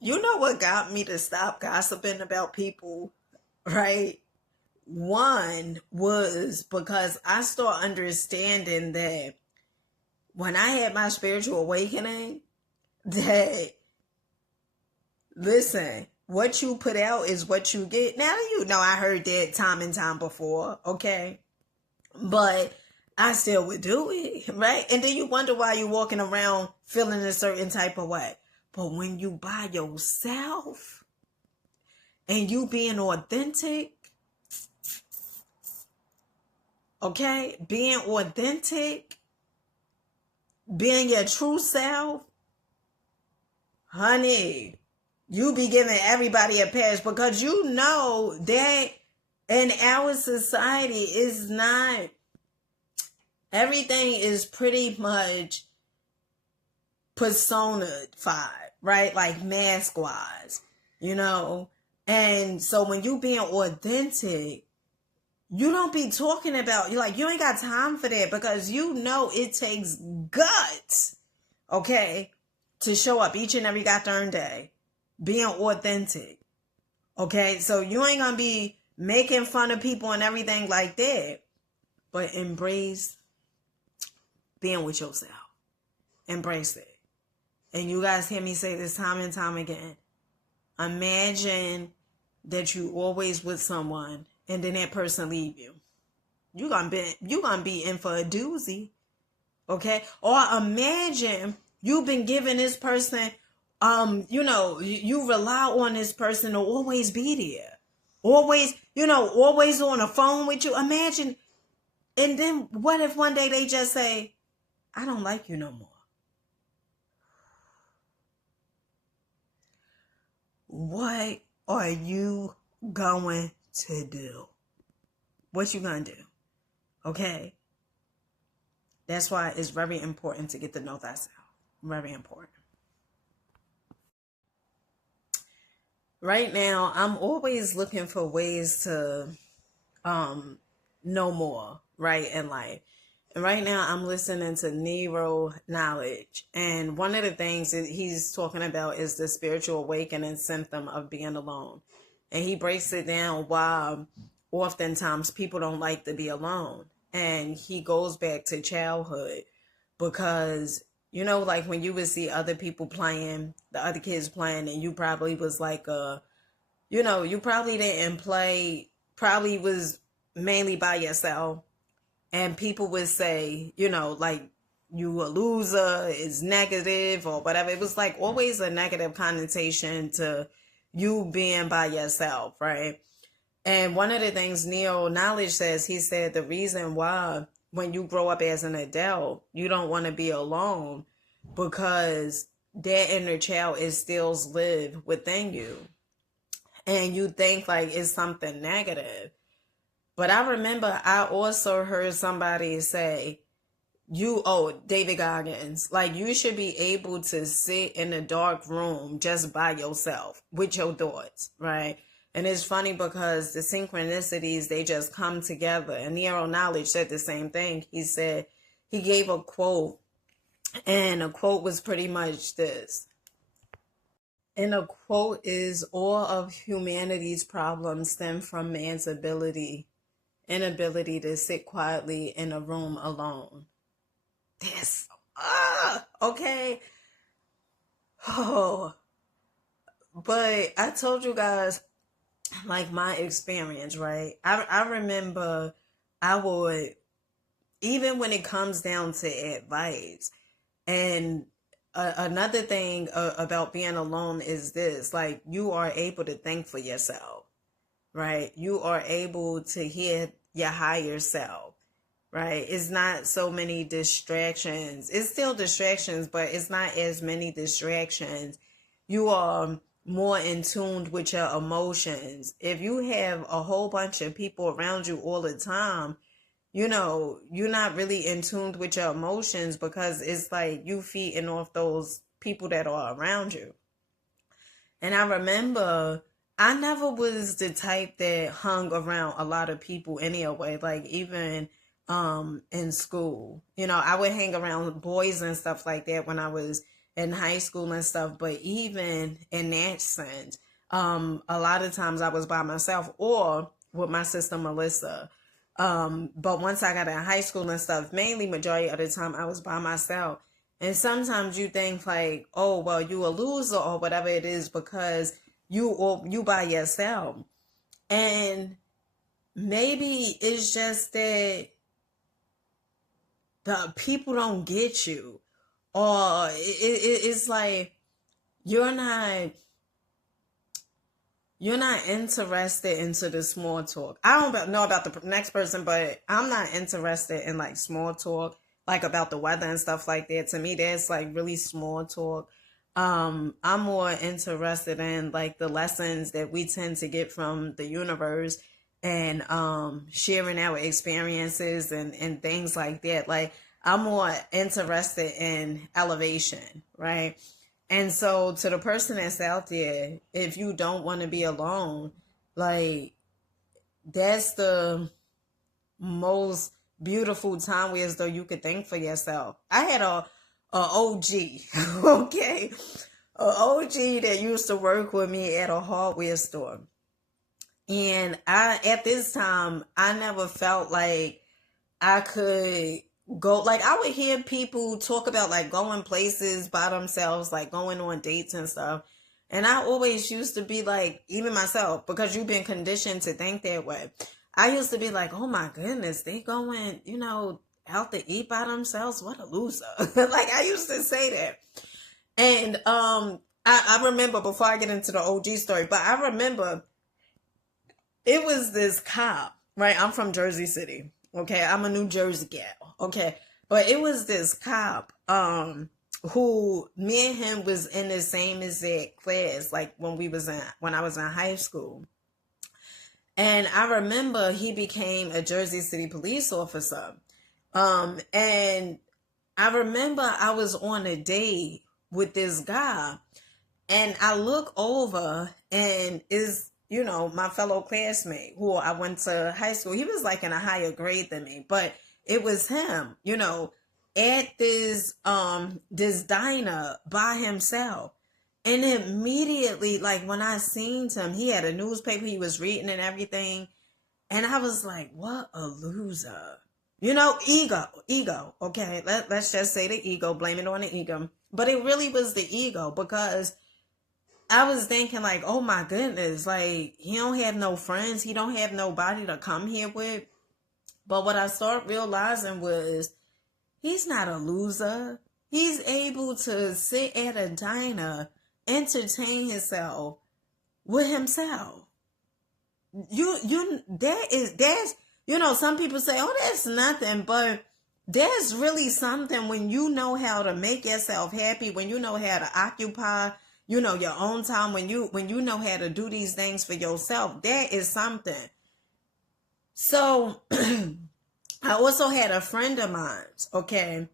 You know what got me to stop gossiping about people, right? One was because I started understanding that when I had my spiritual awakening, that listen, what you put out is what you get. Now, you know, I heard that time and time before, okay? But I still would do it, right? And then you wonder why you're walking around feeling a certain type of way. But when you by yourself and you being authentic, okay? Being authentic, being your true self, honey, you be giving everybody a pass because you know that in our society is not, everything is pretty much personified, right? Like mask wise, you know? And so when you being authentic, you don't be talking about, you're like, you ain't got time for that because you know it takes guts, okay, to show up each and every goddamn day, being authentic, okay? So you ain't gonna be making fun of people and everything like that, but embrace being with yourself. Embrace it. And you guys hear me say this time and time again. Imagine that you always with someone and then that person leave you. You gonna be in for a doozy, okay? Or imagine you've been giving this person, you rely on this person to always be there, always, always on the phone with you. Imagine, and then what if one day they just say, "I don't like you no more." What are you going to do? What you gonna do? Okay? That's why it's very important to get to know thyself. Very important. Right now, I'm always looking for ways to know more, right, in life. And right now, I'm listening to Neuro Knowledge. And one of the things that he's talking about is the spiritual awakening symptom of being alone. And he breaks it down why oftentimes people don't like to be alone. And he goes back to childhood because, like when you would see other people playing, the other kids playing, and you probably was like, you probably didn't play, probably was mainly by yourself. And people would say, like, you a loser, is negative or whatever. It was like always a negative connotation to you being by yourself, right? And one of the things Neo Knowledge says, he said the reason why when you grow up as an adult, you don't want to be alone because that inner child is still live within you. And you think like it's something negative. But I remember I also heard somebody say, David Goggins, like you should be able to sit in a dark room just by yourself with your thoughts, right? And it's funny because the synchronicities, they just come together. And Neo Knowledge said the same thing. He said, he gave a quote, and a quote was pretty much this. And a quote is, all of humanity's problems stem from man's inability to sit quietly in a room alone. This, okay. Oh, but I told you guys, like my experience, right? I remember I would, even when it comes down to advice, and another thing about being alone is this, like you are able to think for yourself, right? You are able to hear your higher self, right? It's not so many distractions. It's still distractions, but it's not as many distractions. You are more in tune with your emotions. If you have a whole bunch of people around you all the time, you're not really in tune with your emotions because it's like you feeding off those people that are around you. And I remember I never was the type that hung around a lot of people anyway, like even in school. I would hang around boys and stuff like that when I was in high school and stuff, but even in that sense, a lot of times I was by myself or with my sister Melissa. But once I got in high school and stuff, mainly majority of the time I was by myself. And sometimes you think like, oh, well, you a loser or whatever it is because you by yourself. And maybe it's just that the people don't get you, or it's like you're not interested into the small talk. I don't know about the next person, but I'm not interested in like small talk, like about the weather and stuff like that. To me, that's like really small talk. I'm more interested in like the lessons that we tend to get from the universe, and sharing our experiences and things like that. Like I'm more interested in elevation, right? And so to the person that's out there, if you don't want to be alone, like that's the most beautiful time where as though you could think for yourself. I had a OG, okay, a OG that used to work with me at a hardware store. And at this time, I never felt like I could go, like I would hear people talk about like going places by themselves, like going on dates and stuff. And I always used to be like, even myself, because you've been conditioned to think that way. I used to be like, oh my goodness, they going, out to eat by themselves. What a loser. Like I used to say that. And I remember, before I get into the OG story, but I remember it was this cop, right? I'm from Jersey City. Okay. I'm a New Jersey gal. Okay. But it was this cop, who me and him was in the same exact class, like when I was in high school. And I remember he became a Jersey City police officer. And I remember I was on a date with this guy, and I look over and my fellow classmate who I went to high school. He was like in a higher grade than me, but it was him, at this diner by himself. And immediately, like when I seen him, he had a newspaper he was reading and everything. And I was like, what a loser. Ego. Okay, let's just say the ego, blame it on the ego. But it really was the ego, because I was thinking like, oh my goodness, like he don't have no friends. He don't have nobody to come here with. But what I started realizing was he's not a loser. He's able to sit at a diner, entertain himself with himself. Some people say, oh, that's nothing, but there's really something when you know how to make yourself happy, when you know how to occupy, your own time, when you know how to do these things for yourself. That is something. So I also had a friend of mine, okay,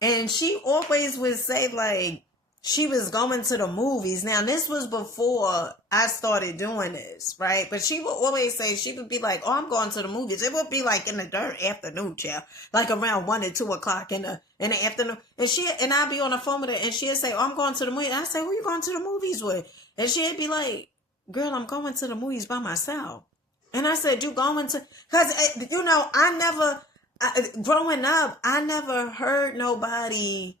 and she always would say like she was going to the movies. Now, this was before I started doing this, right? But she would always say, she would be like, oh, I'm going to the movies. It would be like in the dirt afternoon, child, like around 1 or 2 o'clock in the afternoon. And I'd be on the phone with her, and she'd say, oh, I'm going to the movies. I say, who you going to the movies with? And she'd be like, girl, I'm going to the movies by myself. And I said, you going to, because, growing up, I never heard nobody,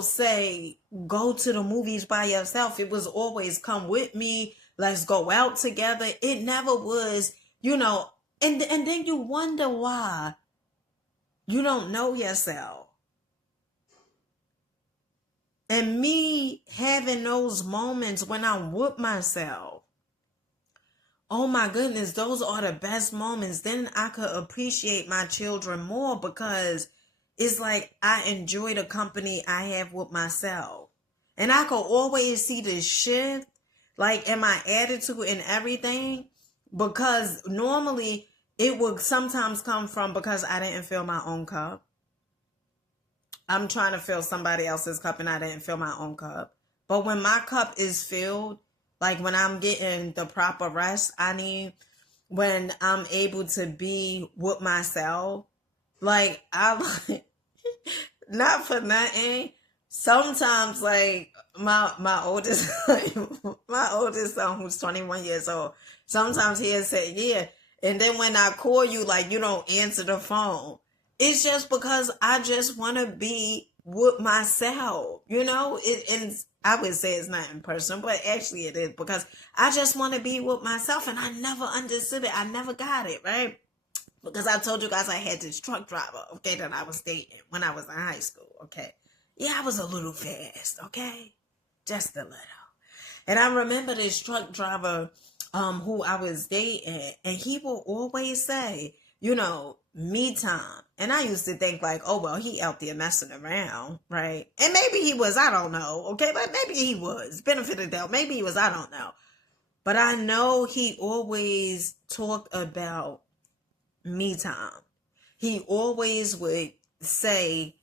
say, go to the movies by yourself. It was always, come with me, let's go out together. It never was, and then you wonder why you don't know yourself. And me having those moments when I'm with myself, oh my goodness, those are the best moments. Then I could appreciate my children more, because it's like I enjoy the company I have with myself. And I could always see the shift, like in my attitude and everything, because normally it would sometimes come from because I didn't fill my own cup. I'm trying to fill somebody else's cup and I didn't fill my own cup. But when my cup is filled, like when I'm getting the proper rest I need, when I'm able to be with myself, like I not for nothing, sometimes, like my oldest my oldest son, who's 21 years old, sometimes he'll say, yeah, and then when I call you, like, you don't answer the phone. It's just because I just want to be with myself, and I would say it's not in person, but actually it is, because I just want to be with myself, and I never understood it. I never got it, right? Because I told you guys I had this truck driver, okay, that I was dating when I was in high school, okay? Yeah, I was a little fast, okay? Just a little. And I remember this truck driver who I was dating, and he will always say, me time. And I used to think like, oh, well, he out there messing around, right? And maybe he was, I don't know, okay? But maybe he was. Benefit of the doubt. Maybe he was, I don't know. But I know he always talked about me time. He always would say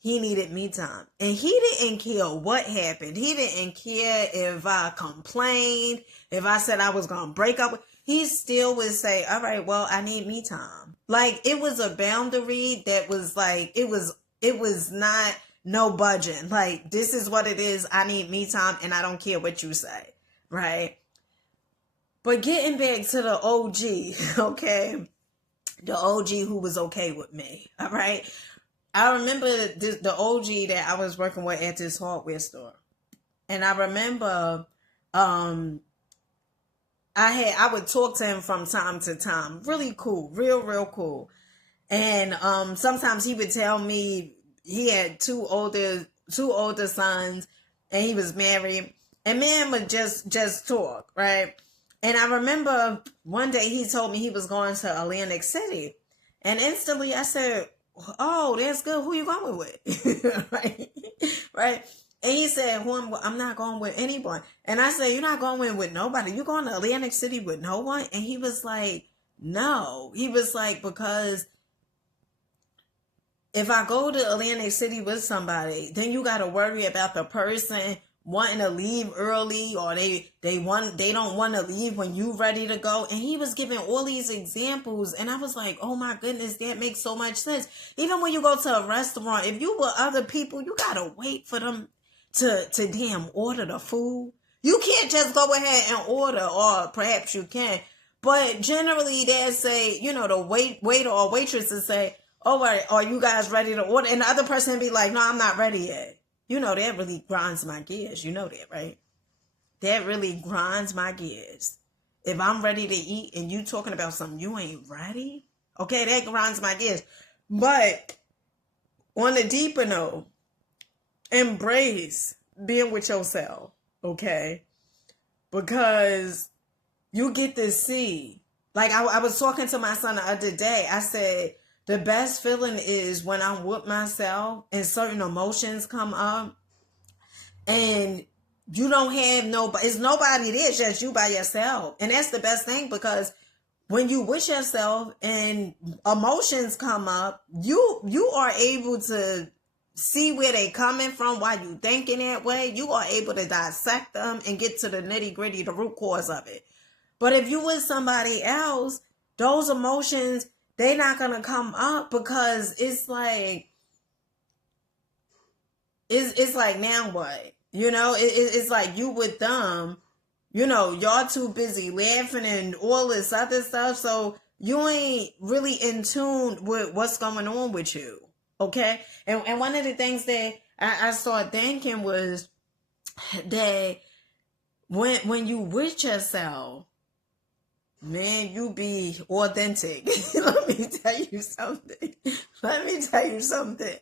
he needed me time. And he didn't care what happened. He didn't care if I complained, if I said I was going to break up. He still would say, all right, well, I need me time. Like, it was a boundary that was like, it was not no budging. Like, this is what it is. I need me time, and I don't care what you say, right? But getting back to the OG, okay? The OG who was okay with me, all right? I remember the OG that I was working with at this hardware store. And I remember I would talk to him from time to time. Really cool. Real cool. And sometimes he would tell me he had two older sons, and he was married. And man would just talk, right? And I remember one day he told me he was going to Atlantic City. And instantly I said, oh, that's good. Who you going with? Right? And he said, I'm not going with anyone. And I said, you're not going with nobody. You're going to Atlantic City with no one? And he was like, no. He was like, because if I go to Atlantic City with somebody, then you got to worry about the person wanting to leave early, or they don't want to leave when you ready to go. And he was giving all these examples, and I was like, oh my goodness, that makes so much sense. Even when you go to a restaurant, if you with other people, you gotta wait for them to damn order the food. You can't just go ahead and order, or perhaps you can, but generally they say, the waiter or waitress will say, all right, are you guys ready to order? And the other person be like, no, I'm not ready yet. That really grinds my gears. You know that, right? That really grinds my gears. If I'm ready to eat and you talking about something, you ain't ready? Okay, that grinds my gears. But on the deeper note, embrace being with yourself, okay? Because you get to see. Like, I was talking to my son the other day. I said, the best feeling is when I'm with myself and certain emotions come up and you don't have nobody. It's nobody there, it's just you by yourself. And that's the best thing, because when you with yourself and emotions come up, you are able to see where they coming from, why you thinking that way. You are able to dissect them and get to the nitty gritty, the root cause of it. But if you with somebody else, those emotions, they're not going to come up, because it's like, it's like, now what? It's like you with them, y'all too busy laughing and all this other stuff. So you ain't really in tune with what's going on with you. Okay. And one of the things that I started thinking was that when you with yourself, man, you be authentic. Let me tell you something.